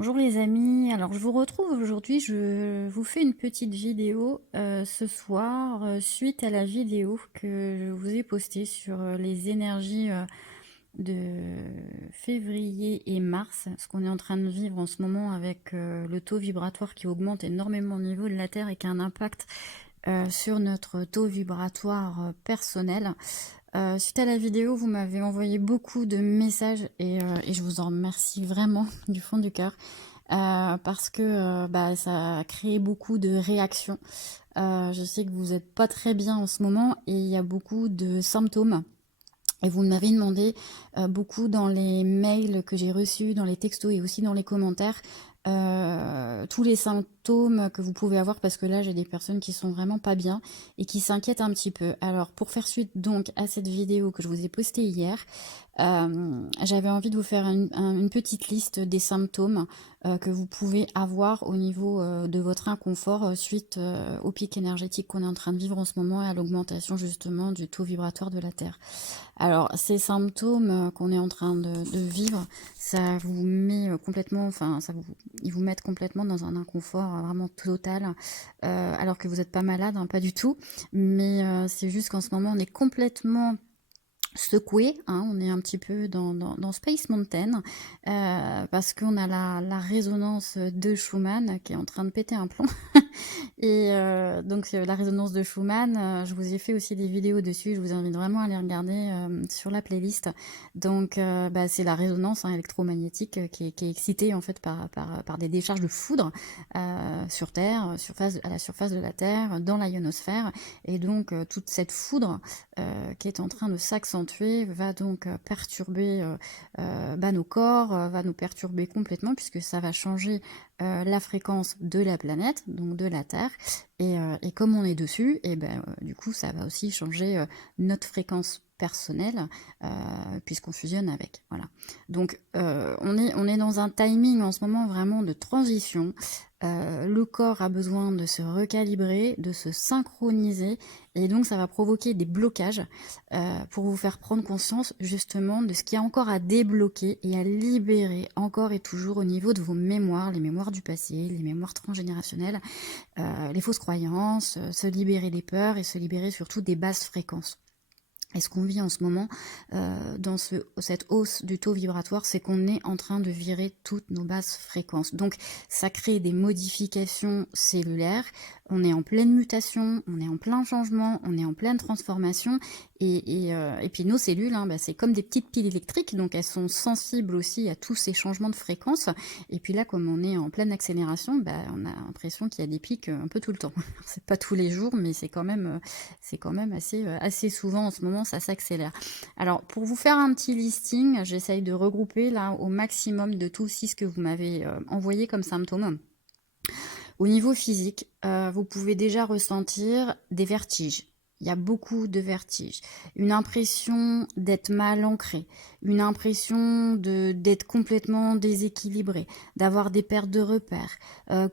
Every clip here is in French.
Bonjour les amis, alors je vous retrouve aujourd'hui, je vous fais une petite vidéo ce soir suite à la vidéo que je vous ai postée sur les énergies de février et mars, ce qu'on est en train de vivre en ce moment avec le taux vibratoire qui augmente énormément au niveau de la Terre et qui a un impact sur notre taux vibratoire personnel. Suite à la vidéo, vous m'avez envoyé beaucoup de messages et je vous en remercie vraiment du fond du cœur. Parce que ça a créé beaucoup de réactions. Je sais que vous n'êtes pas très bien en ce moment et il y a beaucoup de symptômes. Et vous m'avez demandé beaucoup dans les mails que j'ai reçus, dans les textos et aussi dans les commentaires, tous les symptômes que vous pouvez avoir, parce que là j'ai des personnes qui sont vraiment pas bien et qui s'inquiètent un petit peu. Alors pour faire suite donc à cette vidéo que je vous ai postée hier, j'avais envie de vous faire une petite liste des symptômes que vous pouvez avoir au niveau de votre inconfort suite au pic énergétique qu'on est en train de vivre en ce moment et à l'augmentation justement du taux vibratoire de la Terre. Alors, ces symptômes qu'on est en train de vivre, ça vous met complètement, ils vous mettent complètement dans un inconfort vraiment total, alors que vous n'êtes pas malade, hein, pas du tout, mais c'est juste qu'en ce moment, on est complètement secoué, hein, on est un petit peu dans Space Mountain, parce qu'on a la résonance de Schumann qui est en train de péter un plomb. Et donc la résonance de Schumann, je vous ai fait aussi des vidéos dessus, je vous invite vraiment à les regarder sur la playlist. Donc c'est la résonance électromagnétique qui est excitée en fait par des décharges de foudre sur Terre, à la surface de la Terre, dans la ionosphère. Et donc toute cette foudre qui est en train de s'accentuer va donc perturber nos corps, va nous perturber complètement puisque ça va changer la fréquence de la planète, donc de la Terre, et comme on est dessus, et du coup ça va aussi changer notre fréquence personnelle puisqu'on fusionne avec. Voilà. Donc on est dans un timing en ce moment vraiment de transition. Le corps a besoin de se recalibrer, de se synchroniser, et donc ça va provoquer des blocages pour vous faire prendre conscience justement de ce qu'il y a encore à débloquer et à libérer encore et toujours au niveau de vos mémoires, les mémoires du passé, les mémoires transgénérationnelles, les fausses croyances, se libérer des peurs et se libérer surtout des basses fréquences. Et ce qu'on vit en ce moment dans cette hausse du taux vibratoire, c'est qu'on est en train de virer toutes nos basses fréquences. Donc ça crée des modifications cellulaires, on est en pleine mutation, on est en plein changement, on est en pleine transformation, et puis nos cellules, c'est comme des petites piles électriques, donc elles sont sensibles aussi à tous ces changements de fréquences. Et puis là, comme on est en pleine accélération, on a l'impression qu'il y a des pics un peu tout le temps. C'est pas tous les jours, mais c'est quand même assez souvent en ce moment, ça s'accélère. Alors, pour vous faire un petit listing, j'essaye de regrouper là au maximum de tout ce que vous m'avez envoyé comme symptômes. Au niveau physique, vous pouvez déjà ressentir des vertiges. Il y a beaucoup de vertiges. Une impression d'être mal ancré, une impression d'être complètement déséquilibré, d'avoir des pertes de repères,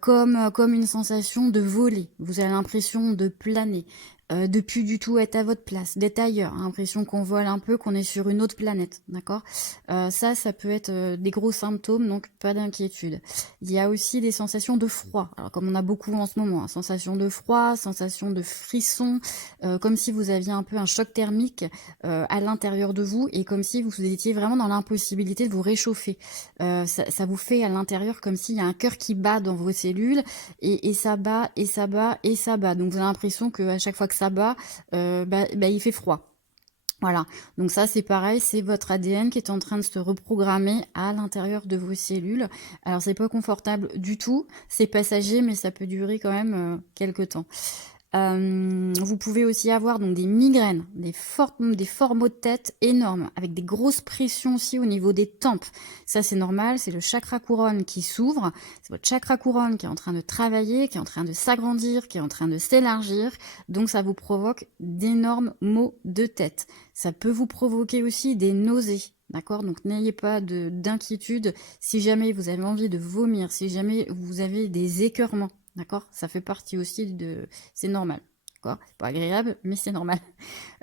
comme une sensation de voler. Vous avez l'impression de planer, de plus du tout être à votre place, d'être ailleurs. L'impression qu'on vole un peu, qu'on est sur une autre planète, d'accord. Ça peut être des gros symptômes, donc pas d'inquiétude. Il y a aussi des sensations de froid, alors comme on a beaucoup en ce moment, sensation de froid, sensation de frisson, comme si vous aviez un peu un choc thermique à l'intérieur de vous, et comme si vous étiez vraiment dans l'impossibilité de vous réchauffer. Ça vous fait à l'intérieur comme s'il y a un cœur qui bat dans vos cellules, et ça bat, et ça bat, et ça bat. Donc vous avez l'impression qu'à chaque fois que ça bat, il fait froid. Voilà, donc ça c'est pareil, c'est votre ADN qui est en train de se reprogrammer à l'intérieur de vos cellules. Alors c'est pas confortable du tout, c'est passager, mais ça peut durer quand même quelques temps. Vous pouvez aussi avoir donc des migraines, des forts maux de tête énormes, avec des grosses pressions aussi au niveau des tempes. Ça c'est normal, c'est le chakra couronne qui s'ouvre, c'est votre chakra couronne qui est en train de travailler, qui est en train de s'agrandir, qui est en train de s'élargir, donc ça vous provoque d'énormes maux de tête. Ça peut vous provoquer aussi des nausées. D'accord, donc n'ayez pas d'inquiétude si jamais vous avez envie de vomir, si jamais vous avez des écœurements. D'accord, ça fait partie aussi c'est normal. D'accord? C'est pas agréable, mais c'est normal.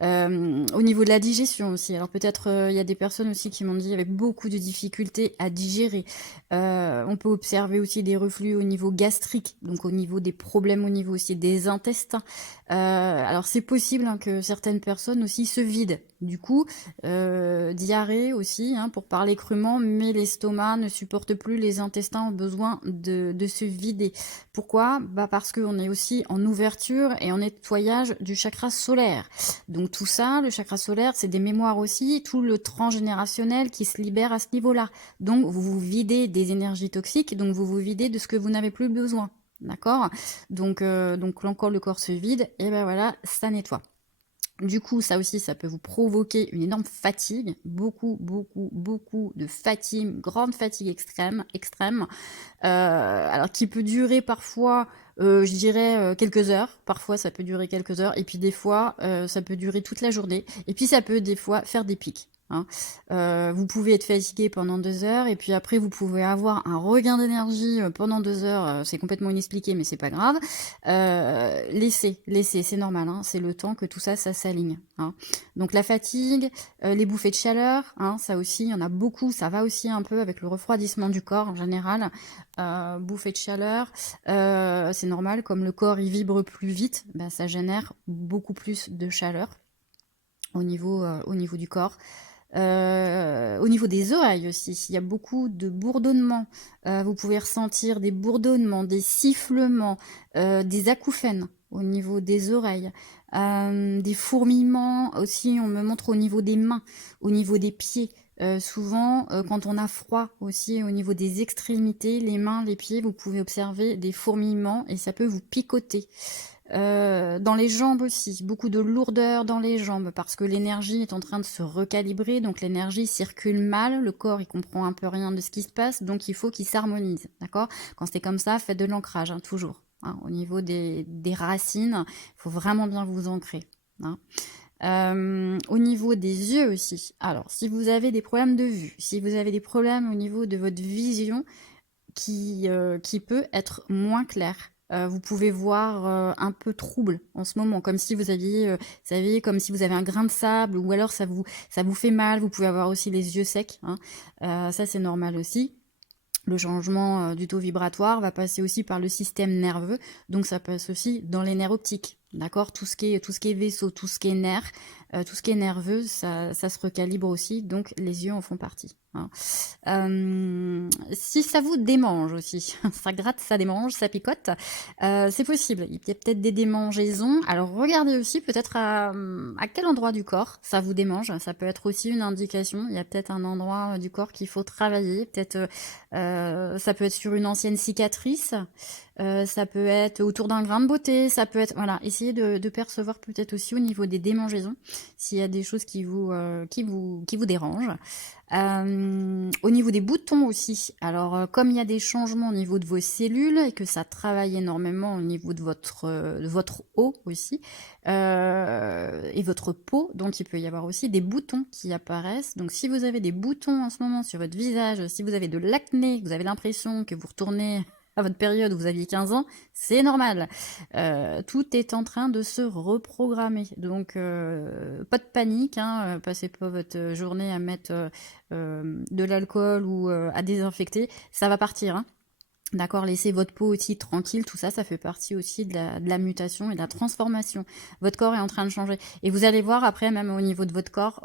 Au niveau de la digestion aussi, alors peut-être il y a des personnes aussi qui m'ont dit avec beaucoup de difficultés à digérer. On peut observer aussi des reflux au niveau gastrique, donc au niveau des problèmes au niveau aussi des intestins. Alors c'est possible hein, que certaines personnes aussi se vident. Du coup, diarrhée aussi, hein, pour parler crûment, mais l'estomac ne supporte plus, les intestins ont besoin de se vider. Pourquoi? Bah parce qu'on est aussi en ouverture et en nettoyage du chakra solaire. Donc tout ça, le chakra solaire, c'est des mémoires aussi, tout le transgénérationnel qui se libère à ce niveau-là. Donc vous vous videz des énergies toxiques, donc vous vous videz de ce que vous n'avez plus besoin. D'accord? Donc encore le corps se vide, et ben voilà, ça nettoie. Du coup, ça aussi, ça peut vous provoquer une énorme fatigue, beaucoup de fatigue, grande fatigue extrême, alors qui peut durer parfois, je dirais quelques heures. Parfois, ça peut durer quelques heures, et puis des fois, ça peut durer toute la journée. Et puis, ça peut des fois faire des pics. Hein. Vous pouvez être fatigué pendant 2 heures, et puis après, vous pouvez avoir un regain d'énergie pendant 2 heures. C'est complètement inexpliqué, mais c'est pas grave. Laissez, c'est normal. Hein, c'est le temps que tout ça, ça s'aligne. Hein. Donc la fatigue, les bouffées de chaleur, hein, ça aussi, il y en a beaucoup. Ça va aussi un peu avec le refroidissement du corps en général. Bouffée de chaleur, c'est normal. Comme le corps il vibre plus vite, ben, ça génère beaucoup plus de chaleur au niveau du corps. Au niveau des oreilles aussi, il y a beaucoup de bourdonnements. Vous pouvez ressentir des bourdonnements, des sifflements, des acouphènes au niveau des oreilles, des fourmillements aussi. On me montre au niveau des mains, au niveau des pieds. Souvent, quand on a froid aussi au niveau des extrémités, les mains, les pieds, vous pouvez observer des fourmillements et ça peut vous picoter. Dans les jambes aussi, beaucoup de lourdeur dans les jambes parce que l'énergie est en train de se recalibrer, donc l'énergie circule mal, le corps il comprend un peu rien de ce qui se passe, donc il faut qu'il s'harmonise, d'accord? Quand c'est comme ça, faites de l'ancrage, hein, toujours. Hein, au niveau des racines, il faut vraiment bien vous ancrer. Hein. Au niveau des yeux aussi, alors si vous avez des problèmes de vue, si vous avez des problèmes au niveau de votre vision, qui peut être moins clair. Vous pouvez voir un peu trouble en ce moment, comme si vous aviez, vous savez, comme si vous avez un grain de sable, ou alors ça vous fait mal. Vous pouvez avoir aussi les yeux secs. Hein. Ça, c'est normal aussi. Le changement du taux vibratoire va passer aussi par le système nerveux, donc ça passe aussi dans les nerfs optiques. D'accord, tout ce qui est vaisseau, tout ce qui est nerf, tout ce qui est nerveux, ça se recalibre aussi, donc les yeux en font partie. Hein. Si ça vous démange aussi, ça gratte, ça démange, ça picote, c'est possible. Il y a peut-être des démangeaisons. Alors regardez aussi peut-être à quel endroit du corps ça vous démange. Ça peut être aussi une indication. Il y a peut-être un endroit du corps qu'il faut travailler. Peut-être ça peut être sur une ancienne cicatrice. Ça peut être autour d'un grain de beauté, ça peut être, voilà, essayez de percevoir peut-être aussi au niveau des démangeaisons, s'il y a des choses qui vous dérangent. Au niveau des boutons aussi, alors comme il y a des changements au niveau de vos cellules et que ça travaille énormément au niveau de votre eau aussi, et votre peau, donc il peut y avoir aussi des boutons qui apparaissent. Donc si vous avez des boutons en ce moment sur votre visage, si vous avez de l'acné, vous avez l'impression que vous retournez à votre période où vous aviez 15 ans, c'est normal. Tout est en train de se reprogrammer. Donc, pas de panique. Hein, passez pas votre journée à mettre de l'alcool ou à désinfecter. Ça va partir. Hein. D'accord, laissez votre peau aussi tranquille, tout ça, ça fait partie aussi de la mutation et de la transformation. Votre corps est en train de changer. Et vous allez voir après, même au niveau de votre corps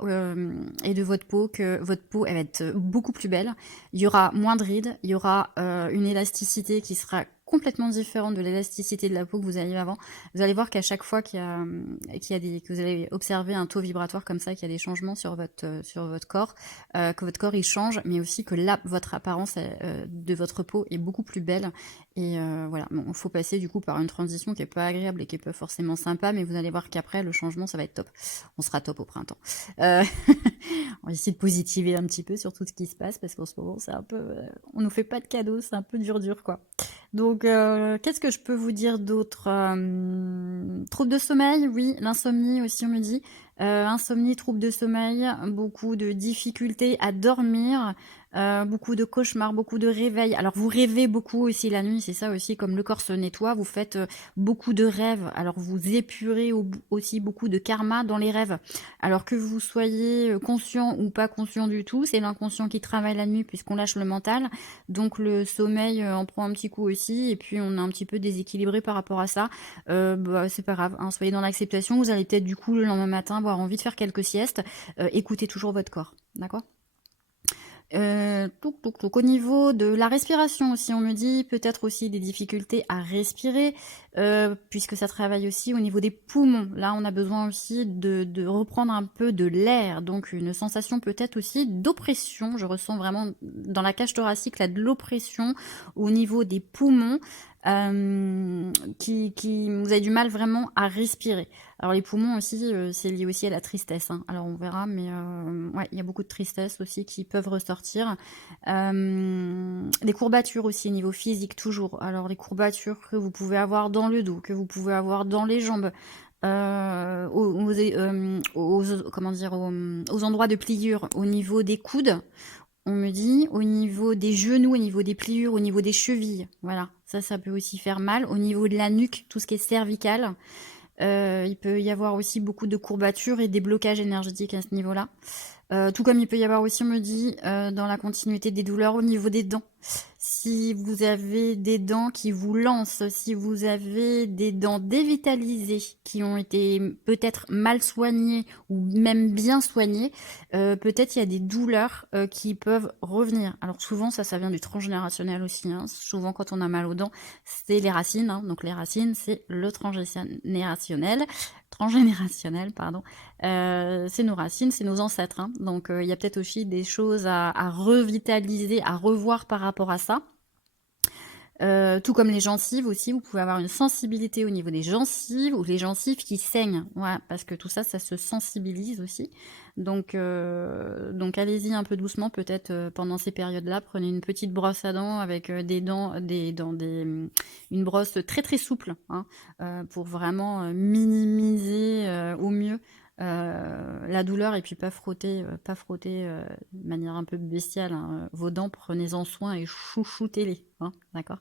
et de votre peau, que votre peau, elle va être beaucoup plus belle. Il y aura moins de rides, il y aura une élasticité qui sera complètement différente de l'élasticité de la peau que vous aviez avant. Vous allez voir qu'à chaque fois que vous allez observer un taux vibratoire comme ça, qu'il y a des changements sur votre corps, que votre corps il change, mais aussi que là, votre apparence de votre peau est beaucoup plus belle. Et voilà, bon, il faut passer du coup par une transition qui est pas agréable et qui est pas forcément sympa, mais vous allez voir qu'après, le changement, ça va être top. On sera top au printemps. Euh, on va essayer de positiver un petit peu sur tout ce qui se passe, parce qu'en ce moment, c'est un peu... on nous fait pas de cadeaux, c'est un peu dur, quoi. Donc, qu'est-ce que je peux vous dire d'autre? Troubles de sommeil, oui, l'insomnie aussi, on me dit. Insomnie, troubles de sommeil, beaucoup de difficultés à dormir, beaucoup de cauchemars, beaucoup de réveils. Alors vous rêvez beaucoup aussi la nuit, c'est ça aussi, comme le corps se nettoie, vous faites beaucoup de rêves. Alors vous épurez aussi beaucoup de karma dans les rêves. Alors que vous soyez conscient ou pas conscient du tout, c'est l'inconscient qui travaille la nuit puisqu'on lâche le mental. Donc le sommeil en prend un petit coup aussi et puis on est un petit peu déséquilibré par rapport à ça. C'est pas grave, hein, soyez dans l'acceptation. Vous allez peut-être du coup le lendemain matin avoir envie de faire quelques siestes. Écoutez toujours votre corps, d'accord? Au niveau de la respiration aussi, on me dit peut-être aussi des difficultés à respirer, puisque ça travaille aussi au niveau des poumons. Là, on a besoin aussi de reprendre un peu de l'air, donc une sensation peut-être aussi d'oppression. Je ressens vraiment dans la cage thoracique là de l'oppression au niveau des poumons, qui vous avez du mal vraiment à respirer. Alors les poumons aussi, c'est lié aussi à la tristesse, hein. Alors on verra, mais ouais, il y a beaucoup de tristesse aussi qui peuvent ressortir. Les courbatures aussi, niveau physique, toujours. Alors les courbatures que vous pouvez avoir dans le dos, que vous pouvez avoir dans les jambes, comment dire, aux endroits de pliure, au niveau des coudes, on me dit, au niveau des genoux, au niveau des pliures, au niveau des chevilles. Voilà, ça peut aussi faire mal. Au niveau de la nuque, tout ce qui est cervical. Il peut y avoir aussi beaucoup de courbatures et des blocages énergétiques à ce niveau-là. Tout comme il peut y avoir aussi, on me dit, dans la continuité des douleurs au niveau des dents. Si vous avez des dents qui vous lancent, si vous avez des dents dévitalisées qui ont été peut-être mal soignées ou même bien soignées, peut-être il y a des douleurs qui peuvent revenir. Alors souvent ça vient du transgénérationnel aussi, hein. Souvent quand on a mal aux dents, c'est les racines, hein. Donc les racines, c'est le transgénérationnel, pardon. C'est nos racines, c'est nos ancêtres, hein. Donc il y a peut-être aussi des choses à revitaliser, à revoir par rapport à ça. Tout comme les gencives aussi, vous pouvez avoir une sensibilité au niveau des gencives ou les gencives qui saignent, ouais, parce que tout ça, ça se sensibilise aussi. Donc allez-y un peu doucement, peut-être pendant ces périodes-là, prenez une petite brosse à dents avec une brosse très très souple, hein, pour vraiment minimiser au mieux la douleur et puis pas frotter de manière un peu bestiale, hein, vos dents, prenez-en soin et chouchoutez-les, hein, d'accord.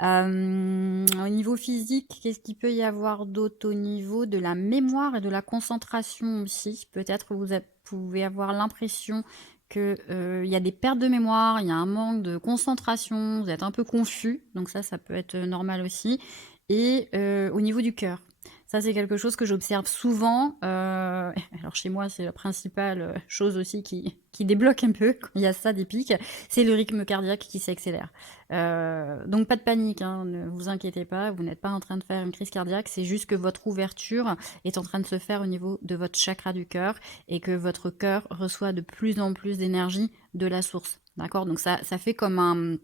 Au niveau physique, qu'est-ce qu'il peut y avoir d'autre au niveau de la mémoire et de la concentration aussi? Peut-être que pouvez avoir l'impression que il y a des pertes de mémoire, il y a un manque de concentration, vous êtes un peu confus, donc ça peut être normal aussi. Et au niveau du cœur, ça c'est quelque chose que j'observe souvent. Alors chez moi, c'est la principale chose aussi qui débloque un peu quand il y a ça, des pics, c'est le rythme cardiaque qui s'accélère. Donc pas de panique, hein, ne vous inquiétez pas, vous n'êtes pas en train de faire une crise cardiaque, c'est juste que votre ouverture est en train de se faire au niveau de votre chakra du cœur et que votre cœur reçoit de plus en plus d'énergie de la source. D'accord? Donc ça fait comme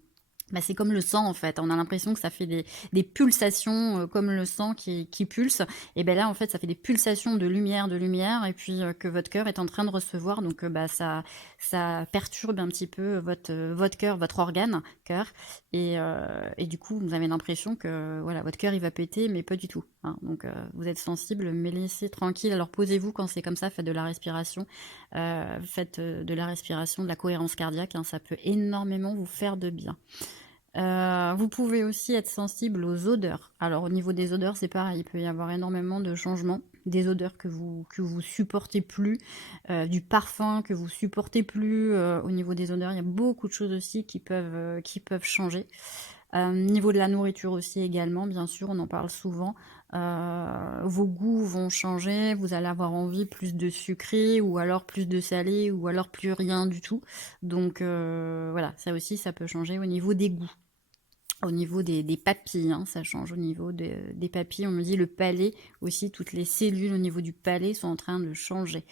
c'est comme le sang en fait, on a l'impression que ça fait des pulsations comme le sang qui pulse, et bien là en fait ça fait des pulsations de lumière, et puis que votre cœur est en train de recevoir, donc ça perturbe un petit peu votre cœur, votre organe, cœur, et du coup vous avez l'impression que voilà, votre cœur il va péter, mais pas du tout, hein. Donc vous êtes sensible, mais laissez tranquille, alors posez-vous quand c'est comme ça, faites de la respiration, de la cohérence cardiaque, hein, ça peut énormément vous faire de bien. Vous pouvez aussi être sensible aux odeurs. Alors au niveau des odeurs, c'est pareil, il peut y avoir énormément de changements, des odeurs que vous supportez plus, du parfum que vous supportez plus. Au niveau des odeurs, il y a beaucoup de choses aussi qui peuvent changer. Niveau de la nourriture aussi également, bien sûr, on en parle souvent. Vos goûts vont changer, vous allez avoir envie plus de sucré ou alors plus de salé ou alors plus rien du tout. Donc voilà, ça aussi, ça peut changer au niveau des goûts. Au niveau des papilles, hein, ça change au niveau des papilles. On me dit le palais aussi, toutes les cellules au niveau du palais sont en train de changer.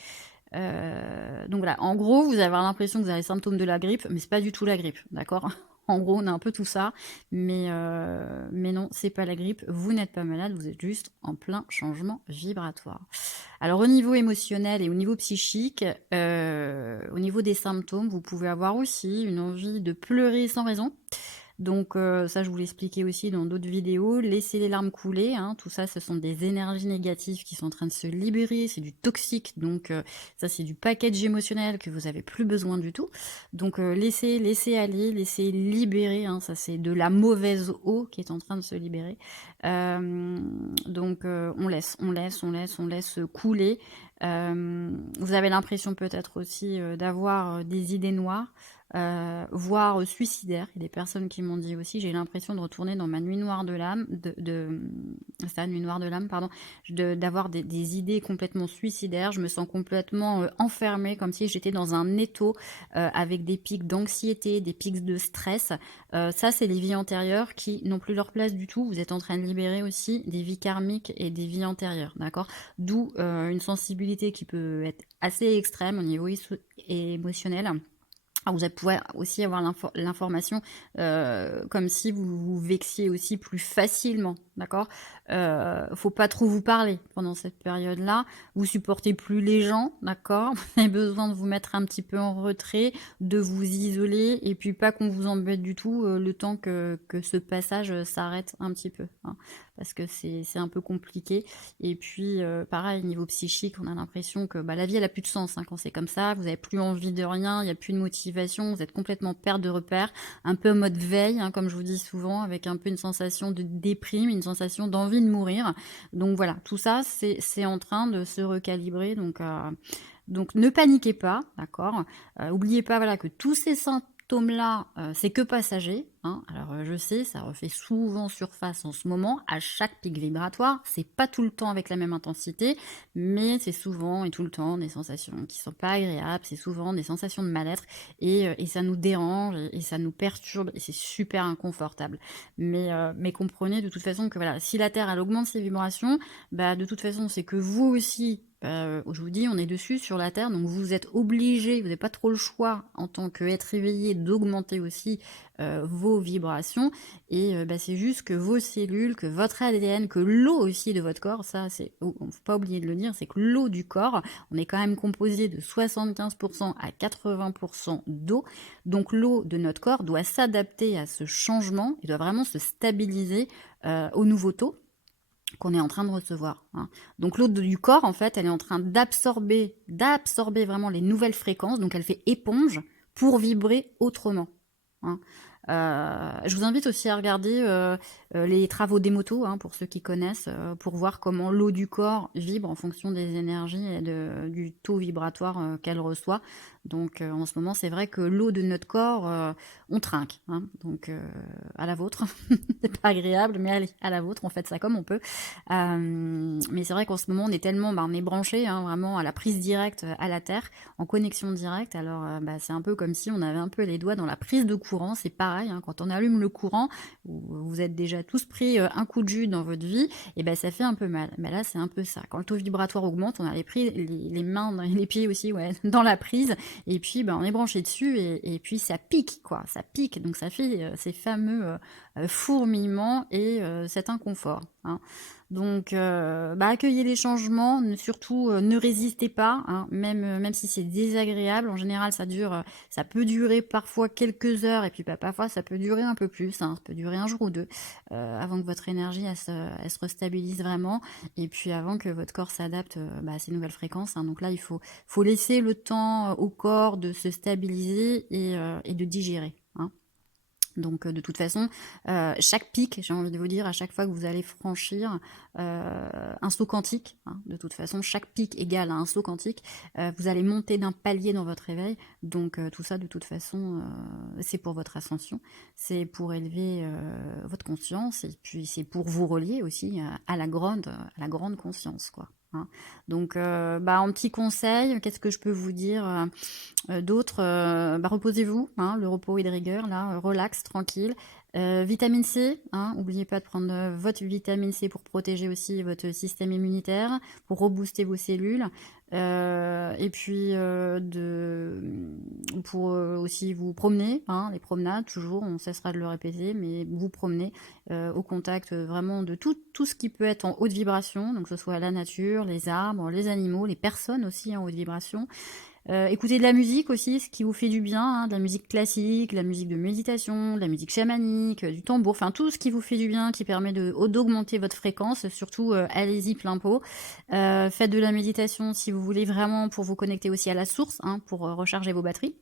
Donc voilà, en gros, vous avez l'impression que vous avez les symptômes de la grippe, mais c'est pas du tout la grippe, d'accord? En gros, on a un peu tout ça, mais non, c'est pas la grippe. Vous n'êtes pas malade, vous êtes juste en plein changement vibratoire. Alors au niveau émotionnel et au niveau psychique, au niveau des symptômes, vous pouvez avoir aussi une envie de pleurer sans raison. Donc ça, je vous l'expliquais aussi dans d'autres vidéos. Laissez les larmes couler, hein, tout ça, ce sont des énergies négatives qui sont en train de se libérer, c'est du toxique, donc ça, c'est du package émotionnel que vous avez plus besoin du tout. Donc laissez aller, laissez libérer, hein, ça c'est de la mauvaise eau qui est en train de se libérer. Donc on laisse couler. Vous avez l'impression peut-être aussi d'avoir des idées noires, voire suicidaires. Il y a des personnes qui m'ont dit aussi, j'ai l'impression de retourner dans ma nuit noire de l'âme, c'est ça, nuit noire de l'âme, pardon, d'avoir des idées complètement suicidaires. Je me sens complètement enfermée, comme si j'étais dans un étau avec des pics d'anxiété, des pics de stress. Ça, c'est les vies antérieures qui n'ont plus leur place du tout. Vous êtes en train de libérer aussi des vies karmiques et des vies antérieures, d'accord? D'où une sensibilité qui peut être assez extrême au niveau émotionnel. Alors vous pouvez aussi avoir l'information comme si vous vous vexiez aussi plus facilement, d'accord? Faut pas trop vous parler pendant cette période-là. Vous supportez plus les gens, d'accord? Vous avez besoin de vous mettre un petit peu en retrait, de vous isoler, et puis pas qu'on vous embête du tout le temps que ce passage s'arrête un petit peu, hein, parce que c'est un peu compliqué. Et puis pareil, niveau psychique, on a l'impression que la vie elle a plus de sens, hein, quand c'est comme ça. Vous avez plus envie de rien, il n'y a plus de motivation, vous êtes complètement perte de repères, un peu en mode veille, hein, comme je vous dis souvent, avec un peu une sensation de déprime, une sensation d'envie de mourir. Donc voilà, tout ça c'est en train de se recalibrer. Donc ne paniquez pas, d'accord. Oubliez pas, voilà, que tous ces symptômes-là, c'est que passager, hein. Alors je sais, ça refait souvent surface en ce moment, à chaque pic vibratoire. C'est pas tout le temps avec la même intensité, mais c'est souvent et tout le temps des sensations qui sont pas agréables. C'est souvent des sensations de mal-être et ça nous dérange et ça nous perturbe et c'est super inconfortable. Mais comprenez de toute façon que voilà, si la Terre elle augmente ses vibrations, de toute façon c'est que vous aussi je vous dis, on est dessus sur la Terre, donc vous êtes obligé, vous n'avez pas trop le choix en tant qu'être éveillé d'augmenter aussi vos vibrations. Et c'est juste que vos cellules, que votre ADN, que l'eau aussi de votre corps, ça c'est, on ne faut pas oublier de le dire, c'est que l'eau du corps, on est quand même composé de 75% à 80% d'eau. Donc l'eau de notre corps doit s'adapter à ce changement, il doit vraiment se stabiliser au nouveau taux qu'on est en train de recevoir, hein. Donc l'eau du corps, en fait, elle est en train d'absorber vraiment les nouvelles fréquences, donc elle fait éponge pour vibrer autrement, hein. Je vous invite aussi à regarder les travaux des motos, hein, pour ceux qui connaissent, pour voir comment l'eau du corps vibre en fonction des énergies et du taux vibratoire qu'elle reçoit. Donc en ce moment, c'est vrai que l'eau de notre corps, on trinque, hein. Donc à la vôtre, c'est pas agréable, mais allez, à la vôtre, on fait ça comme on peut. Mais c'est vrai qu'en ce moment, on est tellement, on est branché, hein, vraiment à la prise directe à la Terre, en connexion directe. Alors c'est un peu comme si on avait un peu les doigts dans la prise de courant. C'est pareil, hein, quand on allume le courant, vous êtes déjà tous pris un coup de jus dans votre vie, et ça fait un peu mal. Mais là, c'est un peu ça. Quand le taux vibratoire augmente, on a les mains, les pieds aussi, ouais, dans la prise, et puis on est branché dessus, et puis ça pique, quoi. Ça pique, donc ça fait ces fameux fourmillements et cet inconfort, hein. Donc accueillez les changements, surtout ne résistez pas, hein, même si c'est désagréable. En général ça peut durer parfois quelques heures, et puis parfois ça peut durer un peu plus, hein, ça peut durer un jour ou deux avant que votre énergie elle se restabilise vraiment, et puis avant que votre corps s'adapte à ces nouvelles fréquences, hein. Donc là il faut laisser le temps au corps de se stabiliser et de digérer, hein. Donc de toute façon, chaque pic, j'ai envie de vous dire, à chaque fois que vous allez franchir un saut quantique, hein, de toute façon, chaque pic égale à un saut quantique, vous allez monter d'un palier dans votre éveil. Donc tout ça, de toute façon, c'est pour votre ascension, c'est pour élever votre conscience, et puis c'est pour vous relier aussi à la grande conscience, quoi, hein. Donc en petit conseil, qu'est-ce que je peux vous dire d'autres, reposez-vous, hein, le repos est de rigueur, là, relax, tranquille. Vitamine C, hein, n'oubliez pas de prendre votre vitamine C pour protéger aussi votre système immunitaire, pour rebooster vos cellules. Et puis pour aussi vous promener, hein, les promenades, toujours, on cessera de le répéter, mais vous promenez au contact vraiment de tout ce qui peut être en haute vibration, donc que ce soit la nature, les arbres, les animaux, les personnes aussi en haute vibration. Écoutez de la musique aussi, ce qui vous fait du bien, hein, de la musique classique, de la musique de méditation, de la musique chamanique, du tambour, enfin tout ce qui vous fait du bien, qui permet d'augmenter votre fréquence, surtout allez-y plein pot. Faites de la méditation si vous voulez vraiment pour vous connecter aussi à la source, hein, pour recharger vos batteries.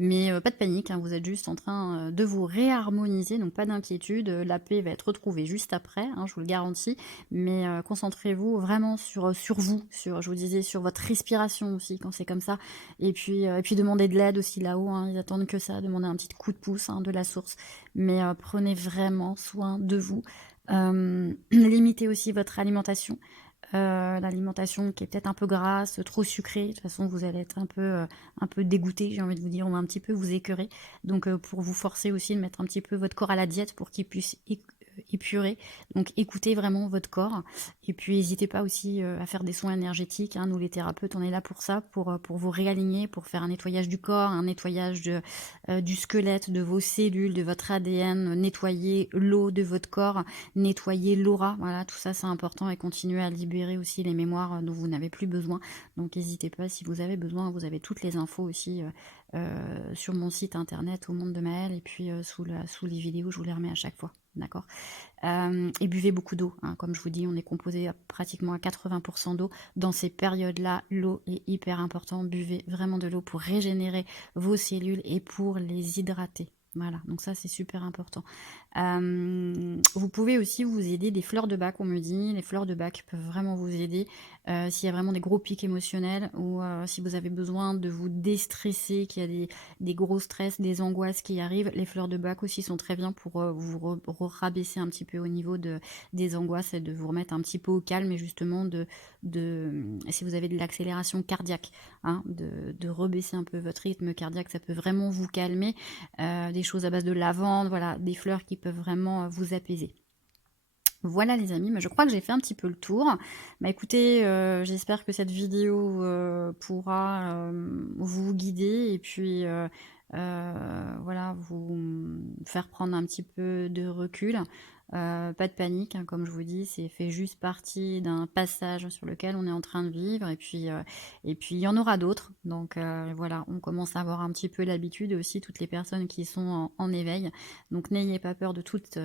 Mais pas de panique, hein, vous êtes juste en train de vous réharmoniser, donc pas d'inquiétude, la paix va être retrouvée juste après, hein, je vous le garantis, mais concentrez-vous vraiment sur vous, je vous disais, sur votre respiration aussi, quand c'est comme ça, et puis demandez de l'aide aussi là-haut, hein, ils attendent que ça, demandez un petit coup de pouce, hein, de la source, mais prenez vraiment soin de vous. Limitez aussi votre alimentation, l'alimentation qui est peut-être un peu grasse, trop sucrée. De toute façon, vous allez être un peu dégoûté, j'ai envie de vous dire, on va un petit peu vous écœurer. Donc, pour vous forcer aussi de mettre un petit peu votre corps à la diète pour qu'il puisse épurer. Donc, écoutez vraiment votre corps. Et puis, n'hésitez pas aussi à faire des soins énergétiques, hein. Nous, les thérapeutes, on est là pour ça, pour vous réaligner, pour faire un nettoyage du corps, un nettoyage du squelette, de vos cellules, de votre ADN, nettoyer l'eau de votre corps, nettoyer l'aura, voilà, tout ça c'est important, et continuer à libérer aussi les mémoires dont vous n'avez plus besoin. Donc n'hésitez pas si vous avez besoin, vous avez toutes les infos aussi sur mon site internet au monde de Maëlle, et puis sous les vidéos, je vous les remets à chaque fois, d'accord. Et buvez beaucoup d'eau, hein. Comme je vous dis, on est composé pratiquement à 80% d'eau. Dans ces périodes-là, l'eau est hyper importante. Buvez vraiment de l'eau pour régénérer vos cellules et pour les hydrater. Voilà, donc ça c'est super important. Vous pouvez aussi vous aider des fleurs de bac, on me dit. Les fleurs de bac peuvent vraiment vous aider s'il y a vraiment des gros pics émotionnels, ou si vous avez besoin de vous déstresser, qu'il y a des gros stress, des angoisses qui arrivent. Les fleurs de bac aussi sont très bien pour vous rabaisser un petit peu au niveau des angoisses, et de vous remettre un petit peu au calme, et justement si vous avez de l'accélération cardiaque, hein, de rebaisser un peu votre rythme cardiaque, ça peut vraiment vous calmer. Des choses à base de lavande, voilà, des fleurs qui peuvent vraiment vous apaiser. Voilà les amis, mais je crois que j'ai fait un petit peu le tour. Bah écoutez, j'espère que cette vidéo pourra vous guider, et puis voilà, vous faire prendre un petit peu de recul. Pas de panique, hein, comme je vous dis, c'est fait juste partie d'un passage sur lequel on est en train de vivre, et puis il y en aura d'autres. Donc voilà, on commence à avoir un petit peu l'habitude, aussi toutes les personnes qui sont en éveil. Donc n'ayez pas peur de toutes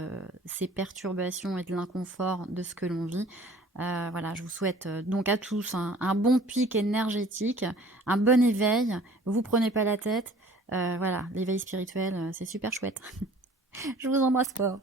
ces perturbations et de l'inconfort de ce que l'on vit. Voilà, je vous souhaite donc à tous un bon pic énergétique, un bon éveil. Vous prenez pas la tête. Voilà, l'éveil spirituel, c'est super chouette. Je vous embrasse fort.